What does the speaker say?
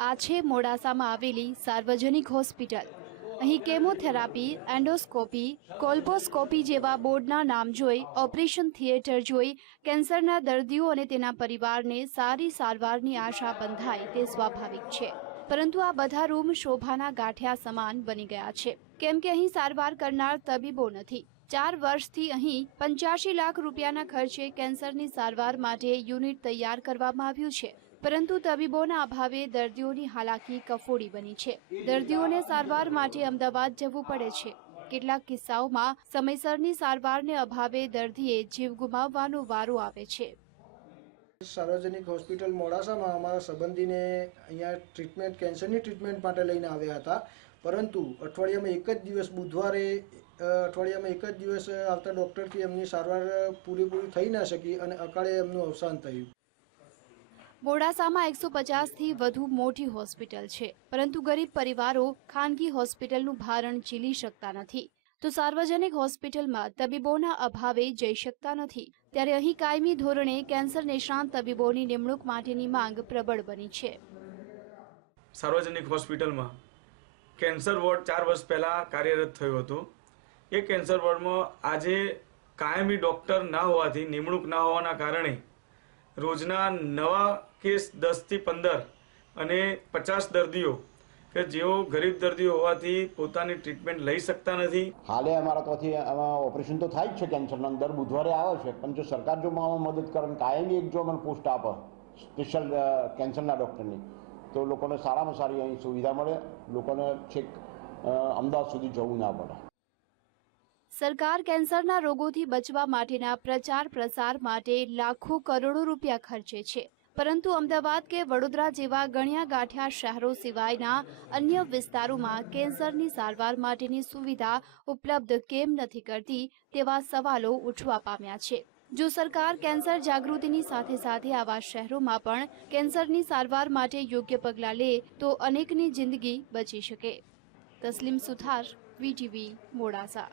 આ છે મોડાસામાં આવેલી સાર્વજનિક હોસ્પિટલ. અહીં કેમોથેરાપી, એન્ડોસ્કોપી, કોલ્પોસ્કોપી જેવા બોર્ડના નામ જોઈ, ઓપરેશન થિયેટર જોઈ, કેન્સરના દર્દીઓ અને તેના પરિવારને સારી સારવારની આશા બંધાય તે સ્વાભાવિક છે. પરંતુ આ બધા રૂમ શોભાના ગાંઠિયા સમાન બની ગયા છે. કેમ કે અહીં સારવાર કરનાર તબીબો નથી. ચાર વર્ષથી અહીં પંચ્યાસી લાખ રૂપિયાના ખર્ચે કેન્સરની સારવાર માટે યુનિટ તૈયાર કરવામાં આવ્યું છે. પરંતુ તબીબોના અભાવે દર્દીઓની હાલાકી કફોડી બની છે. દર્દીઓને સારવાર માટે અમદાવાદ જવું પડે છે. કેટલાક કિસ્સાઓમાં સમયસરની સારવારને અભાવે દર્દીએ જીવ ગુમાવવાનો વારો આવે છે. સાર્વજનિક હોસ્પિટલ મોડાસામાં અમારા સંબંધીને અહીંયા ટ્રીટમેન્ટ, કેન્સરની ટ્રીટમેન્ટ માટે લઈને આવ્યા હતા. પરંતુ અઠવાડિયામાં એક જ દિવસ, બુધવારે અઠવાડિયામાં એક જ દિવસ આવતા ડૉક્ટરથી એમની સારવાર પૂરેપૂરી થઈ ના શકી અને અકાળે એમનું અવસાન થયું. મોડાસામાં એકસો પચાસથી વધુ મોટી હોસ્પિટલ છે. પરંતુ ગરીબ પરિવારો ખાનગી હોસ્પિટલનું ભારણ ઝીલી શકતા નથી. તો સાર્વજનિક હોસ્પિટલમાં તબીબોના અભાવે જઈ શકતા નથી. ત્યારે અહીં કાયમી ધોરણે કેન્સર નિષ્ણાંત તબીબોની નિમણૂક માટેની માંગ પ્રબળ બની છે. સાર્વજનિક હોસ્પિટલમાં કેન્સર વોર્ડ ચાર વર્ષ પહેલાં કાર્યરત થયું હતું. એ કેન્સર વોર્ડમાં આજે કાયમી ડૉક્ટર ના હોવાથી નિમણૂક ના હોવાના કારણે રોજના નવા કેસ દસથી પંદર અને પચાસ દર્દીઓ કે જેઓ ગરીબ દર્દીઓ હોવાથી પોતાની ટ્રીટમેન્ટ લઈ શકતા નથી. હાલે અમારા આમાં ઓપરેશન તો થાય જ છે કેન્સરના દર બુધવારે આવે છે. પણ જો સરકાર જો આમાં મદદ કરે કાયમી એક જો અમને પોસ્ટ આપે, સ્પેશિયલ કેન્સરના ડૉક્ટરની, તો લોકોને સારામાં સારી અહીં સુવિધા મળે. લોકોને છેક અમદાવાદ સુધી જવું ના પડે. સરકાર કેન્સરના રોગોથી બચવા માટેના પ્રચાર પ્રસાર માટે લાખો કરોડો રૂપિયા ખર્ચે છે. પરંતુ અમદાવાદ કે વડોદરા જેવા ગણ્યા ગાંઠ્યા શહેરો સિવાયના અન્ય વિસ્તારોમાં કેન્સરની સારવાર માટેની સુવિધા ઉપલબ્ધ કેમ નથી કરતી તેવા સવાલો ઉઠવા પામ્યા છે. જો સરકાર કેન્સર જાગૃતિની સાથે સાથે આવા શહેરોમાં પણ કેન્સરની સારવાર માટે યોગ્ય પગલાં લે, તો અનેકની જિંદગી બચી શકે. તસ્લીમ સુથાર, વીટીવી, મોડાસા.